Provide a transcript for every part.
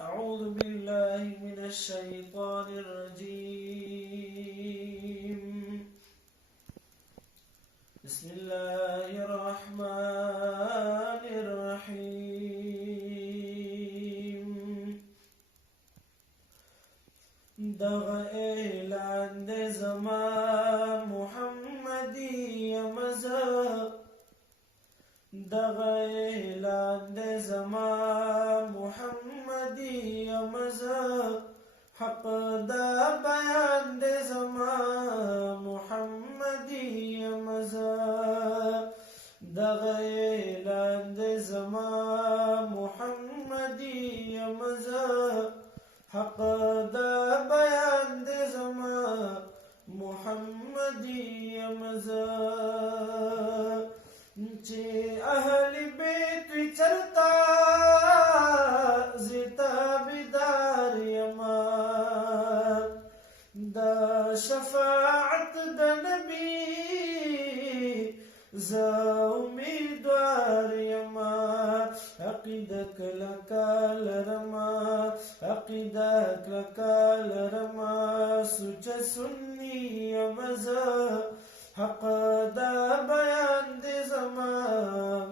أعوذ بالله من الشيطان الرجيم. بسم الله الرحمن الرحيم. دغه اعلان د زما محمدي مزه، دغه اعلان د زما محمدي مزه، حق دا بیان د زما محمدي مزه، دغه اعلان د زما محمدي مزه، حق دا بیان د زما محمدي مزه، چې اهل بیت چرتا زیتا بیدار یما، دا شفاعت د نبی ز امیدوار یما، عقیده کلکا لرما، عقیده کلکا لرما، سوچ سنی یمزه، حق دا بیان د زما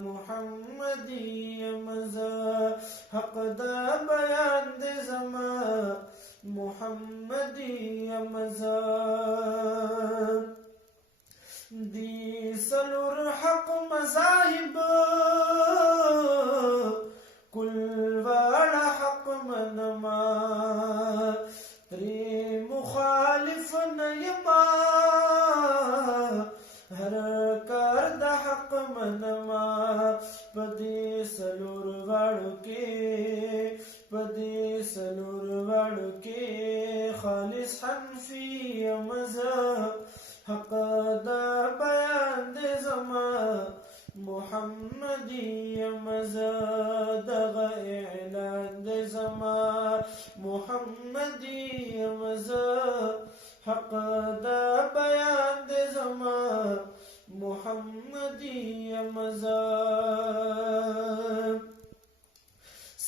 محمدي مزه، حق دا بیان د زما محمدي مزه، دی سلور حق مذاهب کل واړه حق منما، ترې مخالف نه یما، هر کار د حق منما، پدې سلور واړو کې، پدې سلور واړو کې خالص حنفي مزه، حق دا بیان د زما محمدي مزه، دغه اعلان د زما محمدي مزه، حق دا بیان د زما محمدي مزه،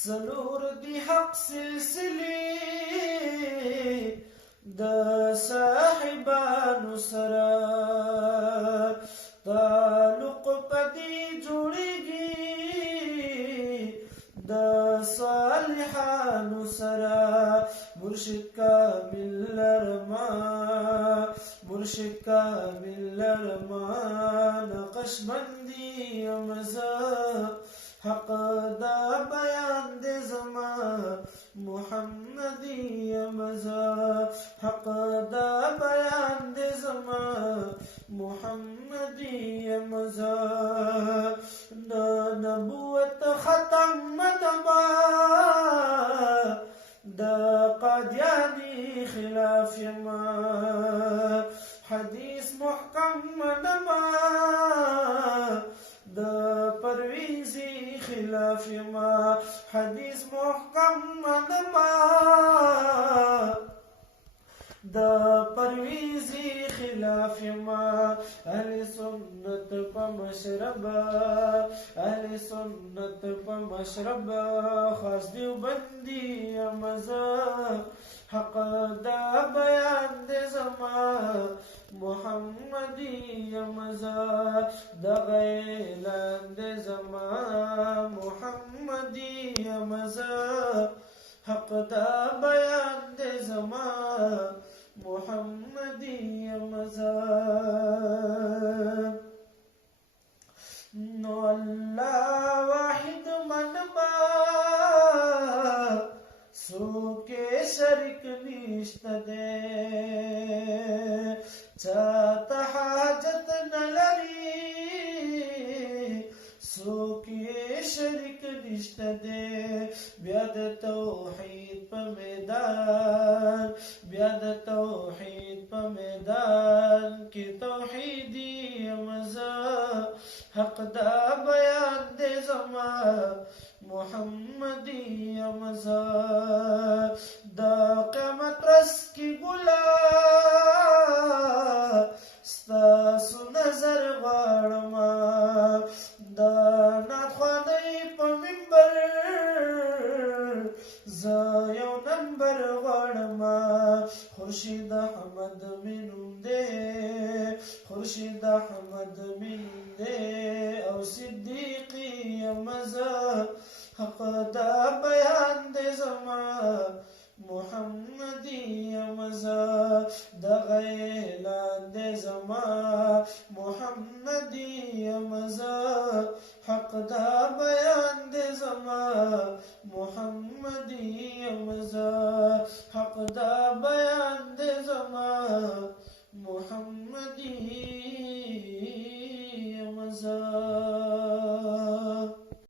سلور دی حق سلسله د صاحبانو سره، تعلق پدې جوړیږي د صالحانو سره، مرشد کامل لرما، مرشد کامل لرما، نقشبندي مزه، حق دا بیان د زما محمدي مزه، حق دا بیان د زما محمدي مزه، نبوت ختم مدما، دا قادیانی خلاف یما، حدیث محکم منما، دا پرویزی خلاف یما، حدیث محکم منما، دا پرویزی خلاف یما، اهل سنت پا مشربا، اهل سنت پا مشربا، خاص دیوبندی مزه، حق دا بیان د زما محمدي مزه، دغه اعلان د زما محمدي مزه، حق دا بیان د زما محمدي مزه، نو الله واحد منما، سوکه شریک نشته ده، چاته حاجت نلري، سوکه شریک نشته ده، بیا د توحید په میدان، بیا د توحید په میدان کې توحیدی مزه، حق دا بیان د زما محمدي مزه، دا قیامت رس کی ګلا ستاسو نظر غواړم، دا نعت خوانۍ په منبر زه خورشید احمد مینوم دے خورشید احمد مینوم دے او صدیقی یمزه حق دا بیان دے زما محمدی یمزه دغه اعلان دے زما محمدی یمزه حق دا بیان دے زما محمدی یمزه